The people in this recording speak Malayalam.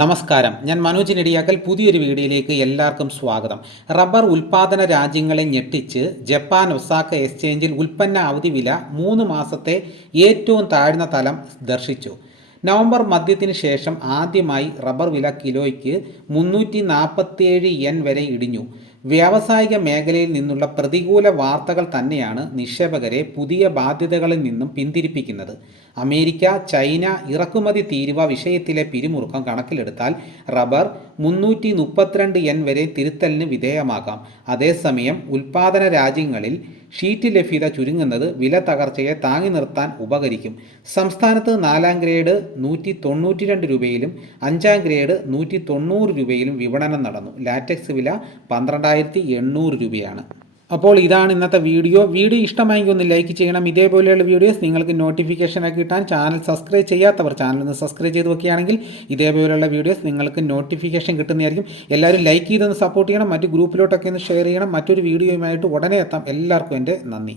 നമസ്കാരം. ഞാൻ മനോജ് നെടിയാക്കൽ. പുതിയൊരു വീഡിയോയിലേക്ക് എല്ലാവർക്കും സ്വാഗതം. റബ്ബർ ഉൽപാദന രാജ്യങ്ങളെ ഞെട്ടിച്ച് ജപ്പാൻ ഒസാക്ക എക്സ്ചേഞ്ചിൽ ഉൽപ്പന്ന അവധി വില മൂന്ന് മാസത്തെ ഏറ്റവും താഴ്ന്ന തലം ദർശിച്ചു. നവംബർ മധ്യത്തിന് ശേഷം ആദ്യമായി റബ്ബർ വില കിലോയ്ക്ക് മുന്നൂറ്റി നാൽപ്പത്തിയേഴ് എൻ വരെ ഇടിഞ്ഞു. വ്യാവസായിക മേഖലയിൽ നിന്നുള്ള പ്രതികൂല വാർത്തകൾ തന്നെയാണ് നിക്ഷേപകരെ പുതിയ ബാധ്യതകളിൽ നിന്നും പിന്തിരിപ്പിക്കുന്നത്. അമേരിക്ക ചൈന ഇറക്കുമതി തീരുവ വിഷയത്തിലെ പിരിമുറുക്കം കണക്കിലെടുത്താൽ റബ്ബർ മുന്നൂറ്റി മുപ്പത്തിരണ്ട് എൻ വരെ തിരുത്തലിന് വിധേയമാകാം. അതേസമയം ഉൽപാദന രാജ്യങ്ങളിൽ ഷീറ്റ് ലഭ്യത ചുരുങ്ങുന്നത് വില തകർച്ചയെ താങ്ങി നിർത്താൻ ഉപകരിക്കും. സംസ്ഥാനത്ത് നാലാം ഗ്രേഡ് നൂറ്റി തൊണ്ണൂറ്റി രണ്ട് രൂപയിലും അഞ്ചാം ഗ്രേഡ് നൂറ്റി തൊണ്ണൂറ് രൂപയിലും വിപണനം നടന്നു. ലാറ്റക്സ് വില പന്ത്രണ്ടായിരത്തി എണ്ണൂറ് രൂപയാണ്. അപ്പോൾ ഇതാണ് ഇന്നത്തെ വീഡിയോ. വീഡിയോ ഇഷ്ടമായെങ്കിൽ ഒന്ന് ലൈക്ക് ചെയ്യണം. ഇതേപോലെയുള്ള വീഡിയോസ് നിങ്ങൾക്ക് നോട്ടിഫിക്കേഷനായി കിട്ടാൻ ചാനൽ സബ്സ്ക്രൈബ് ചെയ്യാത്തവർ ചാനൽ ഒന്ന് സബ്സ്ക്രൈബ് ചെയ്ത് വെക്കുകയാണെങ്കിൽ ഇതേപോലെയുള്ള വീഡിയോസ് നിങ്ങൾക്ക് നോട്ടിഫിക്കേഷൻ കിട്ടുന്നതായിരിക്കും. എല്ലാവരും ലൈക്ക് ചെയ്തൊന്ന് സപ്പോർട്ട് ചെയ്യണം. മറ്റ് ഗ്രൂപ്പിലോട്ടൊക്കെ ഒന്ന് ഷെയർ ചെയ്യണം. മറ്റൊരു വീഡിയോയുമായിട്ട് ഉടനെ എത്താം. എല്ലാവർക്കും എന്റെ നന്ദി.